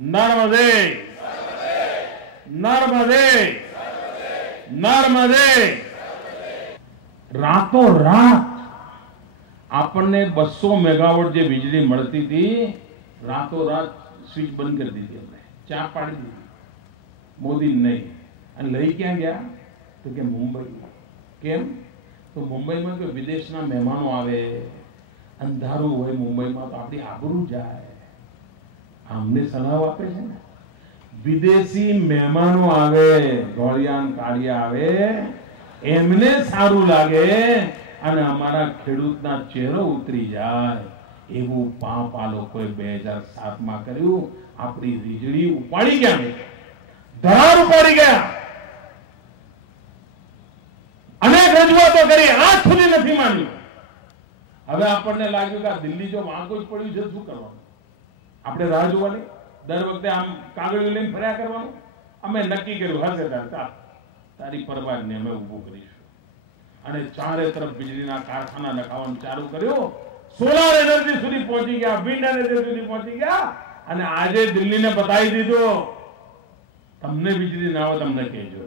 નર્મદે નર્મદે નર્મદે। રાતો રાત આપણને 200 મેગાવોટ જે વીજળી મળતી હતી, રાતો રાત સ્વિચ બંધ કરી દીધી, हमने ચા પાડી દીધી। મોદી નહીં, અને લઈ ક્યાં ગયા? તો કે મુંબઈ। કેમ? તો મુંબઈમાં કોઈ વિદેશના મહેમાનો આવે, અંધારું હોય મુંબઈમાં, તો આપણી આબરૂ જાય। અમને સલાહ આપે છે ને, વિદેશી મહેમાનો આવે, ધોળિયાન કાળિયા આવે, એમને સારું લાગે અને અમારા ખેડૂતના ચહેરો ઉતરી જાય, એવું પાપ આ લોકોએ 2007માં કર્યું। આપણી વીજળી ઉપાડી ગયા, ધરાર ઉપાડી ગયા। અનેક રજૂઆતો કરી, આજ સુધી નથી માન્યું। હવે આપણને લાગ્યું કે આ દિલ્હી જો વાંકો જ પડ્યું છે, શું કરવાનું? આપણે રાહ જોવાની? દર વખતે આમ કાગળિયું લઈને ફર્યા કરવાનું? અમે નક્કી કર્યું, હશે તારી પરવાહ ને અમે ઊભું કરીશું, અને ચારે તરફ વીજળીના કારખાના નખાવાનું ચાલુ કર્યું। સોલાર એનર્જી સુધી પહોંચી ગયા, વિન્ડ એનર્જી સુધી પહોંચી ગયા, અને આજે દિલ્હીને બતાવી દીધું, તમને વીજળી ના હોય તમને કહેજો।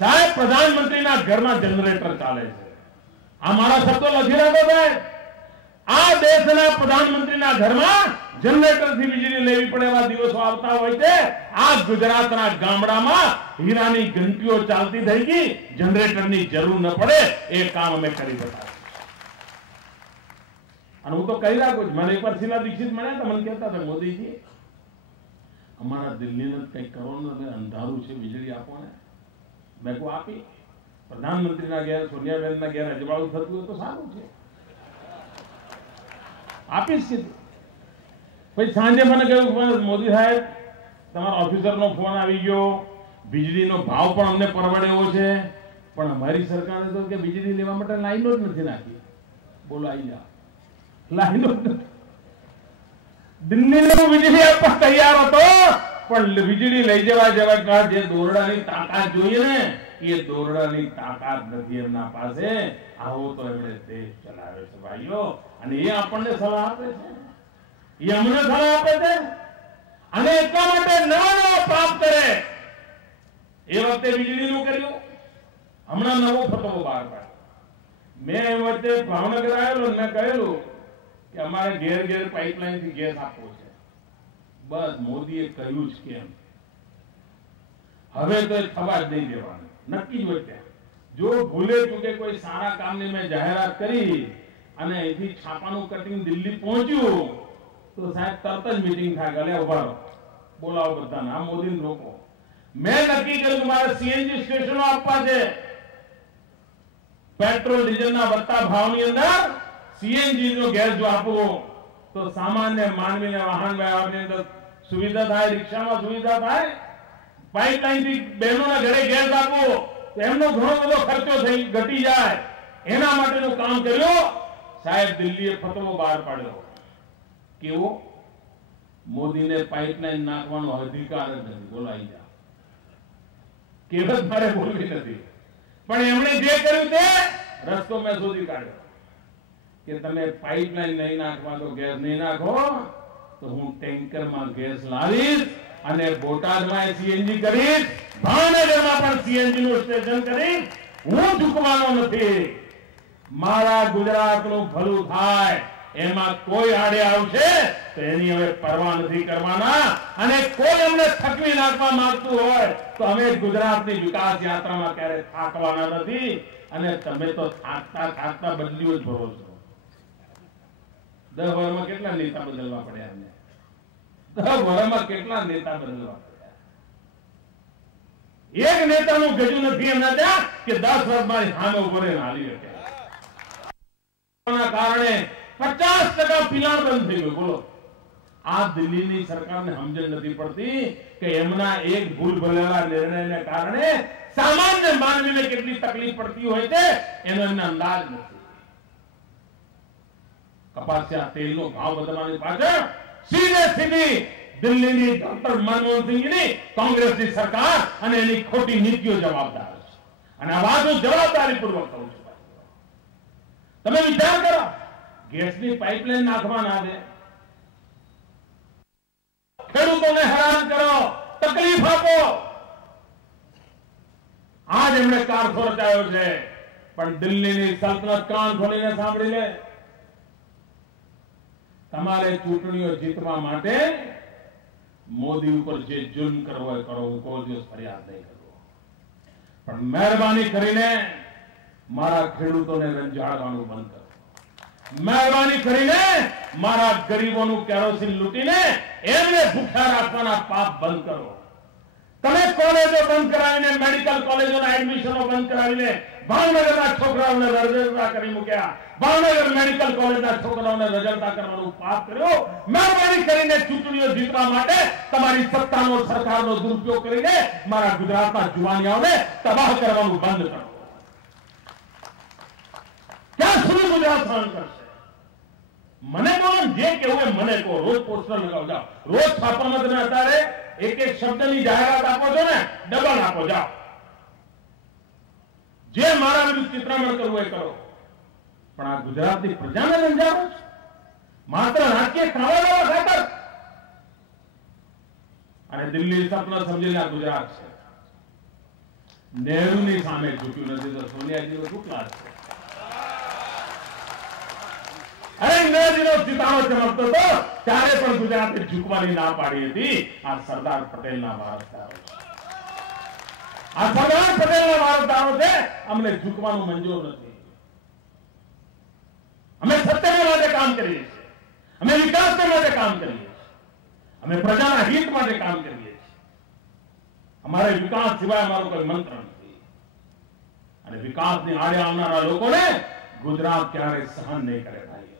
સાહેબ, પ્રધાનમંત્રીના ઘરમાં જનરેટર ચાલે છે। આ મારા શબ્દો લખી રાખો સાહેબ, આ દેશના પ્રધાનમંત્રીના ઘરમાં જનરેટરથી વીજળી લેવી પડે એવા દિવસો આવતા હોય છે। આ ગુજરાતના ગામડામાં હીરાની ઘંટીઓ ચાલતી થઈ ગઈ, જનરેટરની જરૂર ન પડે, એ કામ અમે કરી બતાવ્યું। અને હું તો કહી રાખું છું, મને એકવાર શીલા દીક્ષિત મળ્યા તો મને કહેતા હતા, મોદીજી અમારા દિલ્હીને કંઈક કરવાનું નથી, અંધારું છે, વીજળી આપો ને। મેં કહું આપી, પ્રધાનમંત્રીના ઘેર, સોનિયાબેનના ઘેર અજવાળું થતું હોય તો સારું છે, આપીશ કીધું। પછી સાંજે મને કહ્યું, મોદી સાહેબ તમારા ઓફિસરનો ફોન આવી ગયો, વીજળીનો ભાવ પણ અમને પરવડે એવો છે, પણ અમારી સરકારે તો કે વીજળી લેવા માટે લાઈનો જ નથી નાખી। બોલો, આવી જા, લાઈનો જ નથી। દિલ્હીને વીજળી આપવા તૈયાર હતો, પણ વીજળી લઈ જવા જેવા જે દોરડાની તાકાત જોઈએ ને, એ દોરડાની તાકાત નથી એમના પાસે। આવો તો એમણે દેશ ચલાવે છે ભાઈઓ, અને એ આપણને સલાહ આપે છે, એ અમને સલાહ આપે છે। અને એટલા માટે નવા પાપ કરે। એ વખતે વીજળીનું કર્યું, હમણાં નવો ફતવો બહાર પાડ્યો। મેં એ વખતે ભાવનગર આવેલો, મેં કહેલું કે અમારે ઘેર ઘેર પાઇપલાઇન થી ગેસ આપવો છે। બસ મોદીએ કહ્યું જ કેમ, હવે તો થવા જ નહીં દેવાનું, નક્કી જ હોય। જો ભૂલે ચૂકે કોઈ સારા કામની મેં જાહેરાત કરી અને અહીંથી છાપાનું કટિંગ દિલ્હી પહોંચ્યું, તો સાહેબ તરત જ મીટિંગ થાય, ગલે ઉભા રહો, બોલાવો બધાને, આ મોદીને રોકો। મેં નક્કી કર્યું મારે સીએનજી સ્ટેશનો આપવા છે। પેટ્રોલ ડીઝલના વધતા ભાવની અંદર સીએનજી નો ગેસ જો આપવો તો સામાન્ય માનવીને વાહન વ્યવહારની અંદર સુવિધા થાય, રિક્ષામાં સુવિધા થાય। પાઇપલાઇન થી બહેનોના ઘરે ગેસ આપવો તો એમનો ઘણો બધો ખર્ચો થઈ ઘટી જાય, એના માટેનું કામ કર્યું। સાહેબ, દિલ્હીએ ફતવો બહાર પાડ્યો, કેવો? મોદીને પાઇપલાઇન નાખવાનો અધિકાર જ નથી, બોલાઈ જા, કહેવત મારે બોલવી નથી, પણ એમણે જે કર્યું તે રસ્તો મેં શોધી કાઢ્યો કે તમે પાઇપલાઇન નહીં નાખવા તો ગેસ નહીં નાખો, તો હું ટેન્કરમાં ગેસ લાવીશ અને બોટાદમાં સીએનજી કરીશ, ભાવનગરમાં પણ સીએનજી નું સ્ટેશન કરીશ। હું ઝૂકવાનો નથી। મારા ગુજરાતનું ભલું થાય, એમાં કોઈ આડે આવશે તો એની હવે પરવા નથી કરવાના। અને કોઈ અમને થકવી નાખવા માંગતું હોય તો અમે ગુજરાતની વિકાસ યાત્રામાં ક્યારે થાકવાના નથી। અને તમે તો થાકતા થાકતા બદલીઓ જ ભરો છો। 10 વર્ષમાં કેટલા નેતા બદલવા પડ્યા અમને? 10 વર્ષમાં કેટલા નેતા બદલવા પડ્યા? એક નેતાનું ગજું નથી એમના ત્યાં કે 10 વર્ષ મારી સામે ઉભો રહીને હાલી શકે। કારણે 50% પિલાણ બંધ થઈ ગયું। બોલો, આ દિલ્હીની સરકારને સમજણ નથી પડતી કે એમના એક ભૂલ ભરેલા નિર્ણયને કારણે સામાન્ય માનવીને કેટલી તકલીફ પડતી હોય છે એનો એમને અંદાજ નથી। કપાસિયા તેલનો ભાવ વધવાની પાછળ સીધી દિલ્હીની ડોક્ટર મનમોહનસિંહની કોંગ્રેસની સરકાર અને એની ખોટી નીતિઓ જવાબદાર છે। અને આ વાત હું જવાબદારીપૂર્વક કહું છું। તમે વિચાર કરો, ગેસની પાઇપલાઇન નાખવા ના દે, ખેડૂતોને હેરાન કરો, તકલીફ આપો. આજ એમણે કારસો રચાયો છે. પણ દિલ્હીની સલ્તનત કાન ખોલીને સાંભળી લે. તમારે ચૂંટણીઓ જીતવા માટે મોદી ઉપર જે જુલ્મ કરવો હોય કરો, હું કોઈ દિવસ ફરિયાદ નહીં કરું. પણ મહેરબાની કરીને મારા ખેડૂતોને રંજાડવાનું બંધ કરો. મહેરબાની કરીને મારા ગરીબોનું કેરોસીન લૂંટીને એમને ભૂખ્યા રાખવાના પાપ બંધ કરો. તમે કોલેજો બંધ કરાવીને, મેડિકલ કોલેજોના એડમિશનો બંધ કરાવીને ભાવનગરના છોકરાઓને રજળતા કરી મૂક્યા. ભાવનગર મેડિકલ કોલેજના છોકરાઓને રજળતા કરવાનું પાપ કર્યો. મહેરબાની કરીને ચૂંટણીઓ જીતવા માટે તમારી સત્તાનો, સરકારનો દુરુપયોગ કરીને મારા ગુજરાતના જુવાનિયાઓને તબાહ કરવાનું બંધ કરો. ક્યાં સુધી ગુજરાત સહન કરશે? મને બોલો, જે કેવું એ મને કહો. રોજ પોસ્ટર લગાવો, રોજ છાપામાં તમે અત્યારે એક એક શબ્દની જાહેરાત આપો છો ને, ડબલ આપો જાઓ. જે મારા વિરુદ્ધ ચિત્રામણ કરવું એ કરો. પણ આ ગુજરાતની પ્રજાને રંજાડો છો માત્ર રાજકીય ખાવા દેવા ખાતર. અને દિલ્હી સપના સમજીને આ ગુજરાત છે. નહેરુની સામે ઝૂક્યું નથી તો સોનિયાજીનો શું ક્લાસ છે? અરે ઇન્દિરાજીનો સિતારો ચમકતો હતો ત્યારે પણ ગુજરાતે ઝૂકવાની ના પાડી હતી. આ સરદાર પટેલના વારસદારો છે. આ સરદાર પટેલના વારસદારો છે. અમને ઝૂકવાનું મંજૂર નથી. અમે સત્યના માટે કામ કરીએ છીએ. અમે વિકાસના માટે કામ કરીએ છીએ. અમે પ્રજાના હિત માટે કામ કરીએ છીએ. અમારે વિકાસ સિવાય અમારો કોઈ મંત્ર નથી. અને વિકાસની આડે આવનારા લોકોને ગુજરાત ક્યારેય સહન નહીં કરે ભાઈ.